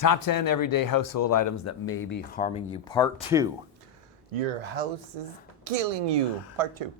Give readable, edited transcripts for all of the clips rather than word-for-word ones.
Top 10 everyday household items that may be harming you, part 2. Your house is killing you, part 2.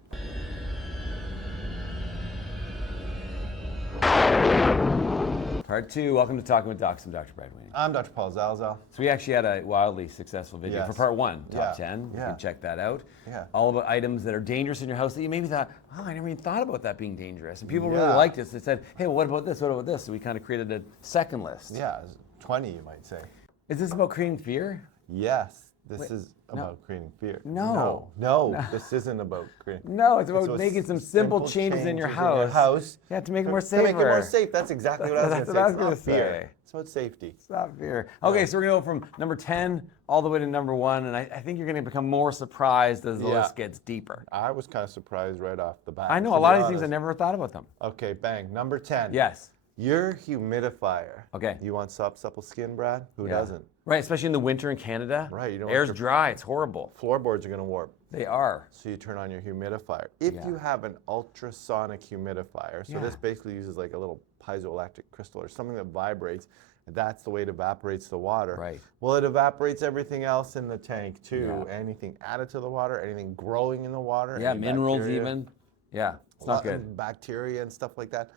Part 2, welcome to Talking with Docs. I'm Dr. Brad Wayne. I'm Dr. Paul Zalzal. So we actually had a wildly successful video for part 1, top Yeah. 10. You Yeah. can check that out. Yeah. All about items that are dangerous in your house that you maybe thought, oh, I never even thought about that being dangerous. And people really Yeah. liked it. They said, hey, well, what about this? What about this? So we kind of created a second list. Yeah, 20 you might say. Is this about creating fear? Yes, this Wait, is about creating fear. No. No, this isn't about creating. No, it's about making some simple changes in your house. Yeah, to make it more safer. To make it more safe. That's exactly what I was going to say. That's what I was It's gonna not fear. say. It's about safety. It's not fear. Okay, so we're going to go from number 10 all the way to number 1, and I think you're going to become more surprised as the list gets deeper. I was kind of surprised right off the bat. I know, a lot of these things I never thought about them. Okay, bang. Number 10. Yes. Your humidifier. Okay. You want soft, supple skin, Brad? Who doesn't? Right, especially in the winter in Canada. Right, you don't want air's your- dry, it's horrible. Floorboards are going to warp. They are. So you turn on your humidifier. If you have an ultrasonic humidifier, so this basically uses like a little piezoelectric crystal or something that vibrates, and that's the way it evaporates the water. Right. Well, it evaporates everything else in the tank too. Yeah. Anything added to the water, anything growing in the water. Yeah, any minerals bacteria, even. Yeah, it's not good. Bacteria and stuff like that.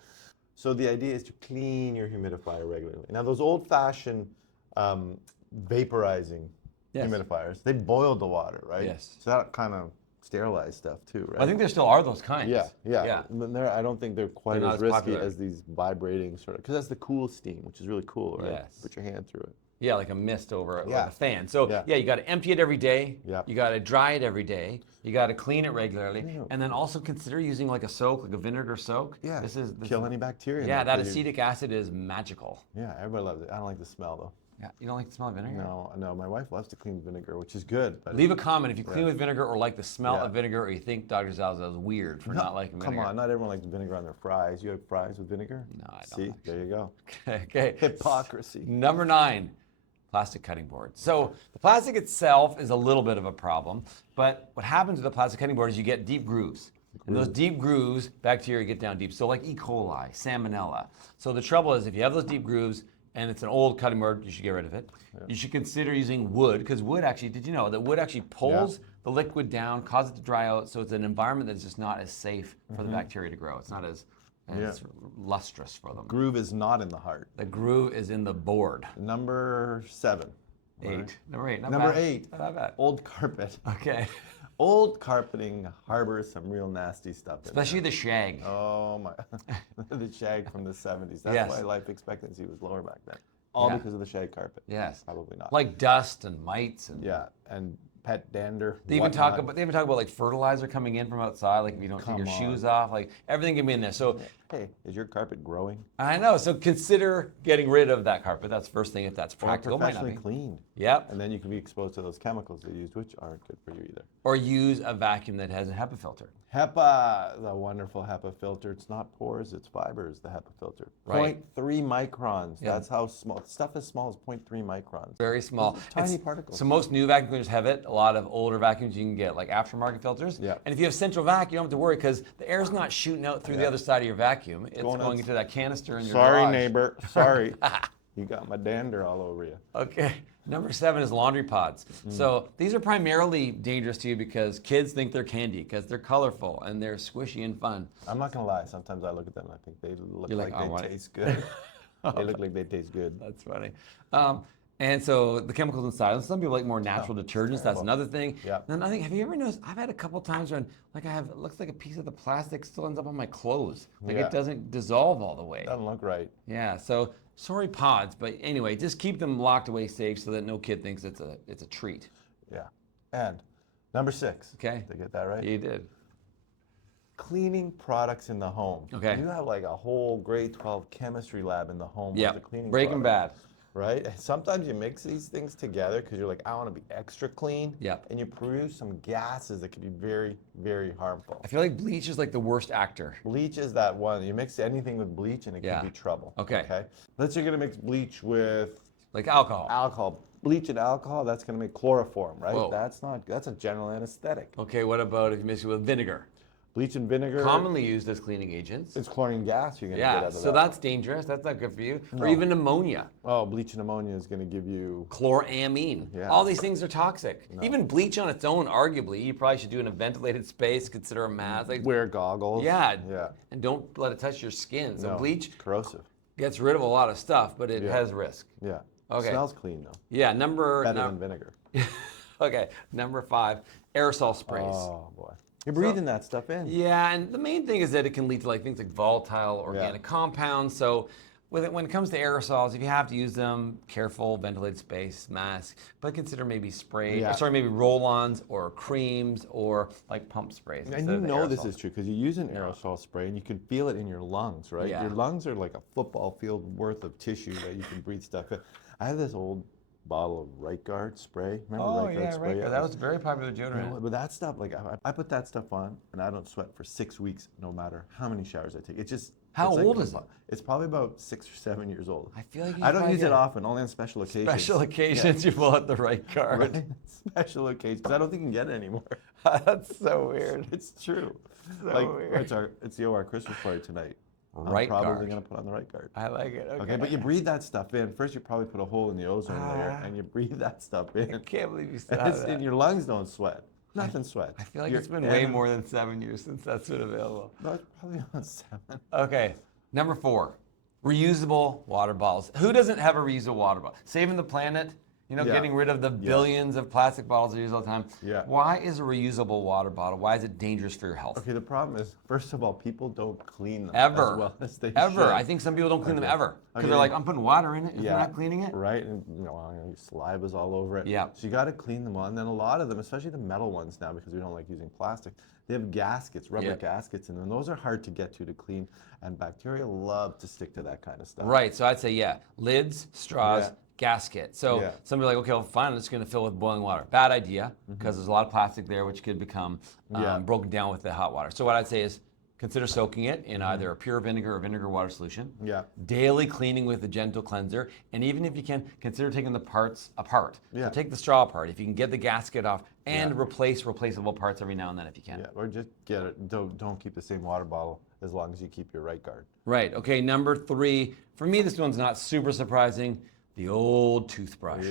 So the idea is to clean your humidifier regularly. Now those old-fashioned vaporizing humidifiers, they boiled the water, right? Yes. So that kind of sterilized stuff too, right? I think there still are those kinds. Yeah. I don't think they're quite They're not as as risky popular. as these vibrating sort of, because that's the cool steam, which is really cool, right? Yes. Put your hand through it. Yeah, like a mist over Yeah. a fan. So Yeah. you got to empty it every day. Yeah. You got to dry it every day. You got to clean it regularly, and then also consider using like a soak, like a vinegar soak. Yeah. This is Kill any bacteria. Yeah, in that there for you. acetic acid is magical. Yeah, everybody loves it. I don't like the smell though. Yeah, you don't like the smell of vinegar? No, my wife loves to clean vinegar, which is good. But Leave a comment if you clean with vinegar or like the smell Yeah. of vinegar, or you think Dr. Zalza is weird for not liking vinegar. Come on, not everyone likes vinegar on their fries. You have fries with vinegar? No, I don't. See, there you go. Okay. Hypocrisy. Number 9, plastic cutting board. So the plastic itself is a little bit of a problem, but what happens with the plastic cutting board is you get deep grooves. And those deep grooves, bacteria get down deep. So like E. coli, salmonella. So the trouble is if you have those deep grooves and it's an old cutting board, you should get rid of it. Yeah. You should consider using wood, because wood actually, did you know that wood actually pulls the liquid down, causes it to dry out, so it's an environment that's just not as safe for the bacteria to grow. It's not as lustrous for them. Groove is not in the heart. The groove is in the board. Number 7. 8. Number 8. Not Number bad. 8. Not bad. Old carpet. Okay. Old carpeting harbors some real nasty stuff in Especially the shag. Oh my, the shag from the 70s. That's Yes. why life expectancy was lower back then. All because of the shag carpet. Yes. Probably not. Like dust and mites and and pet dander. They even talk about like fertilizer coming in from outside, like if you don't take your shoes off, like everything can be in there. So hey, is your carpet growing? I know. So consider getting rid of that carpet. That's the first thing if that's practical. Might not Professionally be. cleaned. Yep. And then you can be exposed to those chemicals they used, which aren't good for you either. Or use a vacuum that has a HEPA filter. HEPA, the wonderful HEPA filter. It's not pores, it's fibers, the HEPA filter. Right. 0.3 microns. Yeah. That's how small. Stuff as small as 0.3 microns. Very small. Tiny particles. So most new vacuum cleaners have it. A lot of older vacuums you can get like aftermarket filters. Yeah. And if you have central vac, you don't have to worry because the air's not shooting out through the other side of your vacuum. It's going into that canister in your garage. Neighbor. Sorry. You got my dander all over you. Okay. Number 7 is laundry pods. So these are primarily dangerous to you because kids think they're candy because they're colorful and they're squishy and fun. I'm not gonna lie. Sometimes I look at them and I think they look You're like like, "Oh, they what?" taste good. They look like they taste good. That's funny. And so the chemicals inside, some people like more natural detergents. That's another thing. Yeah. Then I think, have you ever noticed, I've had a couple times when like it looks like a piece of the plastic still ends up on my clothes. Like it doesn't dissolve all the way. Doesn't look right. Yeah, so sorry pods, but anyway, just keep them locked away safe so that no kid thinks it's a treat. Yeah. And number 6. Okay. Did I get that right? You did. Cleaning products in the home. Okay. You have like a whole grade 12 chemistry lab in the home. Yeah. With the cleaning Breaking products. Bad. Right? And sometimes you mix these things together because you're like, I want to be extra clean. Yep. And you produce some gases that can be very, very harmful. I feel like bleach is like the worst actor. Bleach is that one. You mix anything with bleach and it can be trouble. Okay. Let's say you're going to mix bleach with Like alcohol. alcohol. Bleach and alcohol, that's going to make chloroform, right? Whoa. That's a general anesthetic. Okay, what about if you mix it with vinegar? Bleach and vinegar. Commonly used as cleaning agents. It's chlorine gas you're going to get Yeah, out of so that. that's dangerous. That's not good for you. No. Or even ammonia. Oh, bleach and ammonia is going to give you... Chloramine. Yeah. All these things are toxic. Even bleach on its own, arguably, you probably should do in a ventilated space, consider a mask. Like, Wear goggles. yeah. Yeah. And don't let it touch your skin. So No, bleach it's corrosive. gets rid of a lot of stuff, but it has risk. Yeah. Okay. Smells clean, though. Yeah, Better than vinegar. Okay, number 5, aerosol sprays. Oh, boy. You're breathing that stuff in. Yeah, and the main thing is that it can lead to like things like volatile organic compounds. So when it comes to aerosols, if you have to use them, careful, ventilated space, mask, but consider maybe maybe roll-ons or creams or like pump sprays. And you know this is true because you use an aerosol spray and you can feel it in your lungs, right? Yeah. Your lungs are like a football field worth of tissue that you can breathe stuff in. I have this old bottle of Right Guard spray. Remember Right Guard spray? right. That was very popular deodorant. But that stuff, like I put that stuff on and I don't sweat for 6 weeks no matter how many showers I take. It's just... How it's old like, is it? It's probably about 6 or 7 years old. I feel like I don't use it often, only on special occasions. Special occasions, you pull out the Right Guard. Right? Special occasions, because I don't think you can get it anymore. That's so weird. It's true. So weird. It's our Christmas party tonight. Right I'm Guard. probably going to put on the Right Guard. I like it. Okay, but you breathe that stuff in. First, you probably put a hole in the ozone layer, and you breathe that stuff in. I can't believe you still And, have that. and your lungs don't sweat. Nothing sweats. I feel like Your it's been way more than 7 years since that's been available. No, it's probably about 7. Okay, number 4, reusable water bottles. Who doesn't have a reusable water bottle? Saving the planet, getting rid of the billions of plastic bottles we use all the time. Yeah. Why is a reusable water bottle? Why is it dangerous for your health? Okay, the problem is, first of all, people don't clean them Ever. as well as they Ever. should. I think some people don't clean them ever. Because Okay. they're like, I'm putting water in it if Yeah. you're not cleaning it. Right, and your saliva's all over it. Yeah. So you got to clean them all, and then a lot of them, especially the metal ones now, because we don't like using plastic, they have gaskets, rubber gaskets in them. Those are hard to get to clean, and bacteria love to stick to that kind of stuff. Right, so I'd say, lids, straws, gasket. So somebody like, okay, well, fine, I'm just going to fill with boiling water. Bad idea, because there's a lot of plastic there, which could become broken down with the hot water. So what I'd say is consider soaking it in either a pure vinegar or vinegar water solution. Yeah. Daily cleaning with a gentle cleanser. And even if you can, consider taking the parts apart. Yeah. So take the straw apart. If you can get the gasket off and replace replaceable parts every now and then if you can. Yeah, or just get it. Don't keep the same water bottle as long as you keep your Right Guard. Right, okay, number 3. For me, this one's not super surprising. The old toothbrush.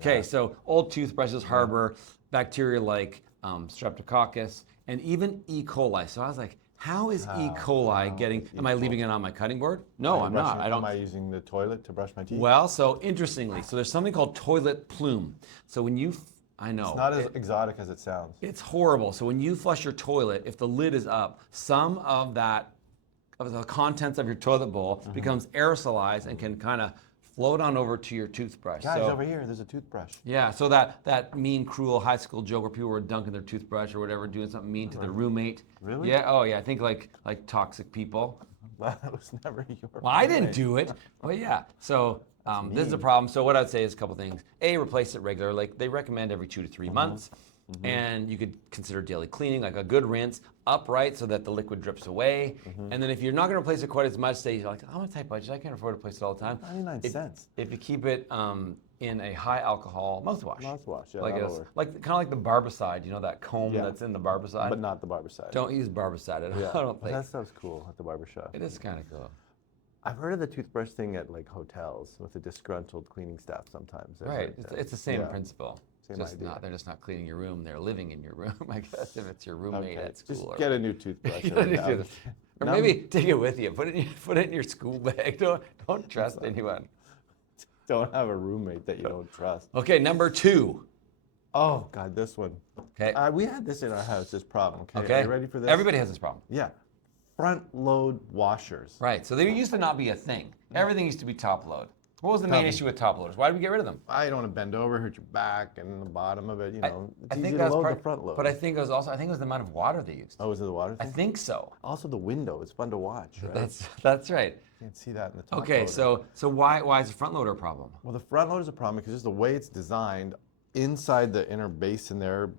Okay, so old toothbrushes harbor bacteria like Streptococcus and even E. coli. So I was like, how is E. coli getting, am I leaving it on my cutting board? No, I'm not. Am I using the toilet to brush my teeth? Well, so interestingly, so there's something called toilet plume. So when you, I know. It's not as exotic as it sounds. It's horrible. So when you flush your toilet, if the lid is up, some of that, of the contents of your toilet bowl becomes aerosolized and can kind of float on over to your toothbrush. Guys, so, over here, there's a toothbrush. yeah, so that mean, cruel high school joke where people were dunking their toothbrush or whatever, doing something mean to their roommate. Really? Yeah, oh yeah, I think like toxic people. That was never your Well, I didn't roommate. do it, but yeah. So this is a problem. So what I'd say is a couple things. A, replace it regular. Like they recommend every 2 to 3 months. And you could consider daily cleaning, like a good rinse, upright so that the liquid drips away. And then if you're not going to replace it quite as much, say you're like, I'm on a tight budget, I can't afford to replace it all the time. 99 cents. If you keep it in a high alcohol mouthwash. Mouthwash, yeah, like that'll work. like kind of like the Barbicide, that comb that's in the Barbicide. But not the Barbicide. Don't use Barbicide. I don't think. That stuff's cool at the barbershop. It is kind of cool. I've heard of the toothbrush thing at like hotels with the disgruntled cleaning staff sometimes. Right, it's the same Yeah. principle. Same Just idea. they're just not cleaning your room, they're living in your room, I guess, if it's your roommate at school. Just or get a new toothbrush. Get a new every now and toothbrush. then. Or Num- maybe take it with you. Put it in your school bag. Don't trust anyone. Don't have a roommate that you don't trust. Okay, number 2. Oh God, this one. Okay. We had this in our house. This problem. Okay. Okay. Are you ready for this? Everybody has this problem. Yeah. Front load washers. Right. So they used to not be a thing. Everything used to be top load. What was the main issue with top loaders? Why did we get rid of them? I don't want to bend over, hurt your back, and the bottom of it. It's I easy think to that's load part, the front load. but I think it was the amount of water they used. Oh, is it the water I thing? think so. Also the window. It's fun to watch, right? That's right. You can't see that in the top Okay, loader. so why is the front loader a problem? Well, the front loader is a problem because just the way it's designed, inside the inner basin there,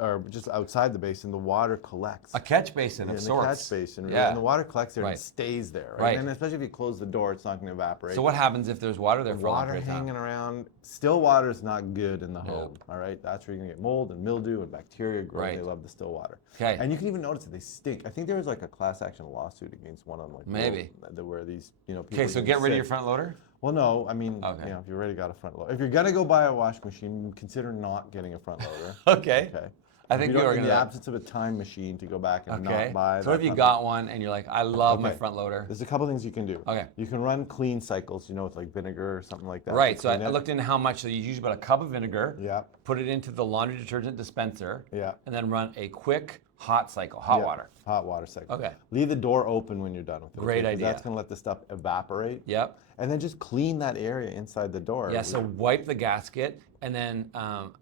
or just outside the basin, the water collects. A catch basin in of the sorts. catch basin, Yeah. and the water collects there Right. and stays there. Right. And especially if you close the door, it's not going to evaporate. So what happens if there's water there for a long Water period of time? hanging around, still water is not good in the home. All right, that's where you're gonna get mold and mildew and bacteria grow. Right. They love the still water. Okay. And you can even notice that they stink. I think there was like a class action lawsuit against one of them, like Maybe. where these people. Okay, so get rid of your front loader? Well, no, I mean, Okay. if you already got a front loader, if you're gonna go buy a washing machine, consider not getting a front loader. Okay. Okay. I think you don't, are in going the to. absence of a time machine to go back and Okay. not buy. So what that if you type got one and you're like, I love my Okay. front loader? There's a couple things you can do. Okay. You can run clean cycles, with like vinegar or something like that. to Right. So I clean it. looked into how much. So you use about a cup of vinegar. Yeah. Put it into the laundry detergent dispenser. Yeah. And then run a quick hot cycle, hot Yeah, water. Hot water cycle. Okay. Leave the door open when you're done with it. Great 'cause idea. That's going to let the stuff evaporate. Yep. And then just clean that area inside the door. Yeah. So wipe the gasket, and then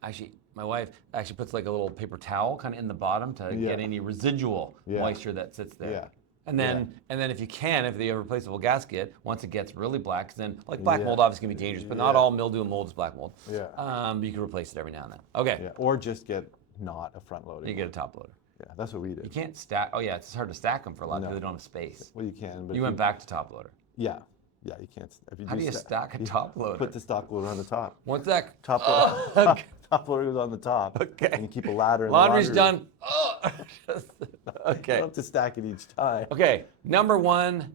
actually, my wife actually puts like a little paper towel kind of in the bottom to Yeah. get any residual Yeah. moisture that sits there. Yeah. And then, if you can, if they have a replaceable gasket, once it gets really black, 'cause then like black mold obviously can be dangerous, but not Yeah. all mildew and mold is black mold. Yeah. You can replace it every now and then. Okay. Yeah. Or just get not a front loader. You get a top loader. Yeah, that's what we You did. can't stack. Oh yeah, it's hard to stack them for a lot No. because they don't have space. Well, you can. But You went back to top loader. Yeah. Yeah, you can't. If you How do you stack a you top loader? Put the stock loader on the top. What's that? Top Oh, loader. okay. Top loader goes on the top. Okay. And you keep a ladder. In Laundry's the laundry room. done. Oh. You Okay. don't have to stack it each time. Okay. Number one.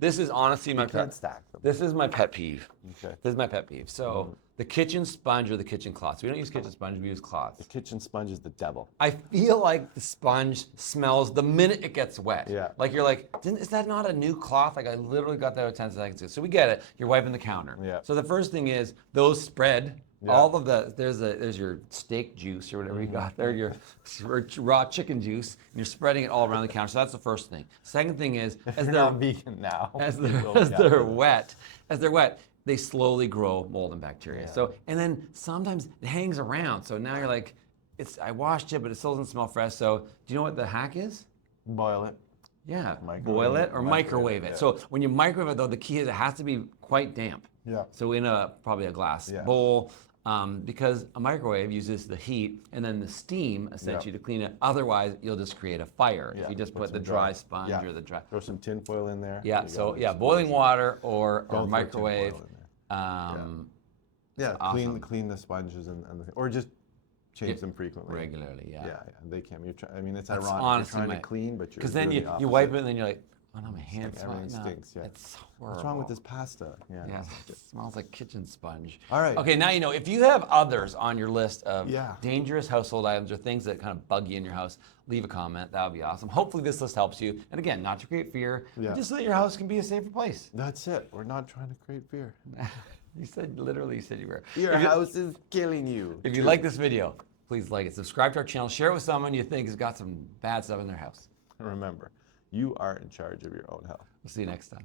This is honestly my You can't pet. stack them. This is my pet peeve. Okay. This is my pet peeve. So the kitchen sponge or the kitchen cloth. So we don't use kitchen sponge. We use cloths. The kitchen sponge is the devil. I feel like the sponge smells the minute it gets wet. Yeah. Like you're like, is that not a new cloth? Like I literally got that 10 seconds ago. So we get it. You're wiping the counter. Yeah. So the first thing is those spread. Yeah. All of the there's your steak juice or whatever you got there, your raw chicken juice, and you're spreading it all around the counter. So that's the first thing. Second thing is as You're they're not vegan now. as So, they're yeah. wet, they slowly grow mold and bacteria. Yeah. So and then sometimes it hangs around. So now you're like, I washed it, but it still doesn't smell fresh. So do you know what the hack is? Boil it. Yeah, Microwave boil it or it, microwave it. yeah. So when you microwave it, though, the key is it has to be quite damp. Yeah. So in probably a glass Yeah. bowl, because a microwave uses the heat and then the steam essentially to clean it. Otherwise, you'll just create a fire if Yeah, you just put put the some dry dry- sponge yeah. or the dry. Throw some tin foil in there. Yeah. You So got yeah, it. boiling water or Don't throw tin microwave. foil in there. Yeah, awesome. clean the sponges and or just change Yeah, them frequently. regularly. Yeah. Yeah, they can. I mean, it's That's ironic. honestly You're trying my- to clean, but you're Because then doing the you wipe opposite. it and then you're like, oh no, my hands smell. Everything No, stinks. Yeah. It's horrible. What's wrong with this pasta? Yeah, it smells like kitchen sponge. All right. Okay, now you know. If you have others on your list of Yeah. dangerous household items or things that kind of bug you in your house, leave a comment. That would be awesome. Hopefully this list helps you. And again, not to create fear, Yeah. but just so that your house can be a safer place. That's it. We're not trying to create fear. You said you were. Your If you- house is killing you. If you like this video, please like it. Subscribe to our channel. Share it with someone you think has got some bad stuff in their house. Remember, you are in charge of your own health. We'll see you next time.